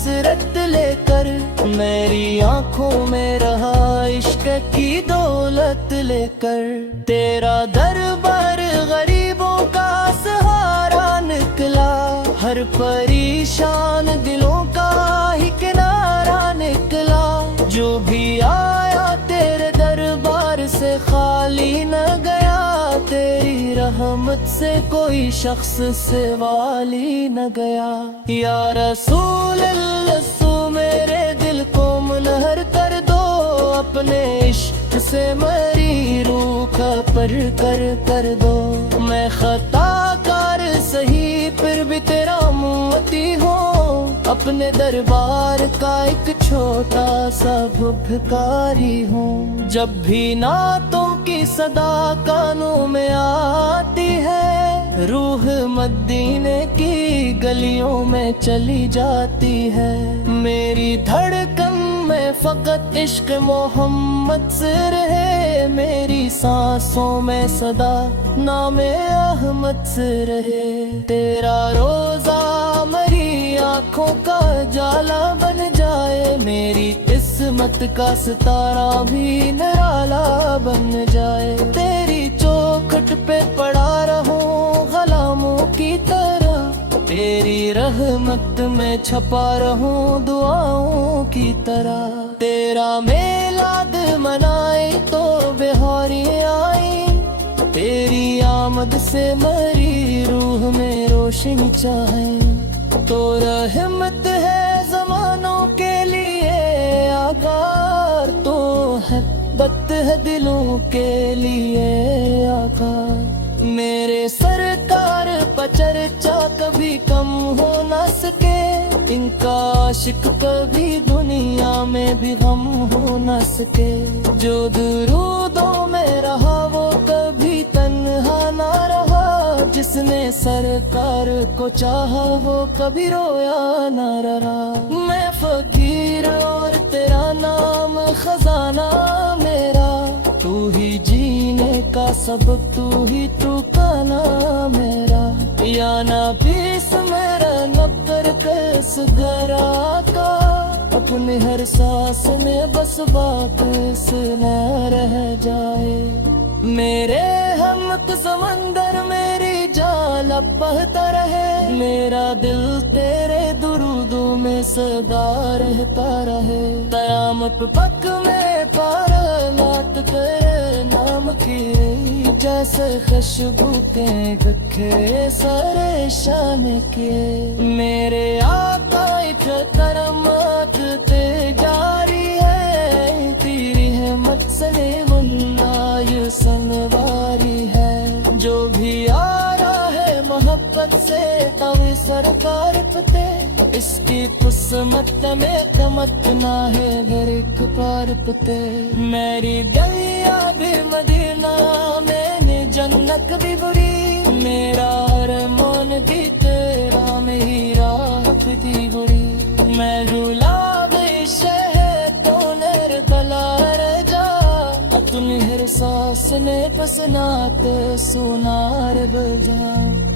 हसरत लेकर, मेरी आंखों में रहा इश्क की दौलत लेकर। तेरा दरबार गरीबों का सहारा निकला, हर परेशान दिलों का ही किनारा निकला। जो भी आया तेरे दरबार से खाली न गया, तेरी रहमत से कोई शख्स से वाली न गया। या रसूल अल्लाह मेरे दिल को मुनहर कर दो, अपने इश्क से मरी रूह का पर कर दो। मैं खताकार सही फिर भी तेरा उम्मती हूँ, अपने दरबार का एक छोटा सा भिखारी हूँ। जब भी नातों की सदा कानों में आती है, रूह मदीने की गलियों में चली जाती है। मेरी धड़कन में फकत इश्क मोहम्मद से रहे, मेरी सांसों में सदा नामे अहमद से रहे। तेरा रोजा मेरी आँखों का जाला बन जाए, मेरी किस्मत का सितारा भी निराला बन जाए। तेरी चौखट पे पड़ा रहूं गुलामों की तरह, तेरी रहमत में छपा रहूं दुआओं की तरह। तेरा मेलाद मनाए तो बिहारी आई, तेरी आमद से मरी रूह में रोशनी चाहे। तो रहमत है ज़मानों के लिए आगार, तो है बत है दिलों के लिए आगार। मेरे सरकार पर चर्चा कभी कम हो न सके, इनका आशिक कभी दुनिया में भी गम हो न सके। जो दुरूदों में रहा वो कभी तन्हा ना रहा, जिसने सरकार को चाहा वो कभी रोया न रहा। मैं फकीर और तेरा नाम खजाना मेरा, तू ही जीने का सबक, तू ही ठिकाना मेरा। या नबी से मेरा नकर कस गरा का, अपने हर सांस में बस बात से न रह जाए। मेरे हमक समंदर मेरी जाल बहता रहे, मेरा दिल तेरे दुरूदों में सदा रहता रहे। कयामत पक में पार नात करे नाम की, जैसे खुशबू के गखे सारे शान के। मेरे आका एक करमत ते जारी है, तेरी हिम्मत से मुन्ना सनवारी है। जो भी आ रहा है मोहब्बत से तवे सरकार पते, इसकी किस्मत में कमत ना है घर एक पार पते। मेरी गलिया भी मदीना मैंने जन्नत भी बुरी, मेरा अरमान भी तेरा मेरी राहत दी बुरी। मैं गुलाब शहर तो नर कला रजा, तुम हर सांस ने पसनात सुनार बजा।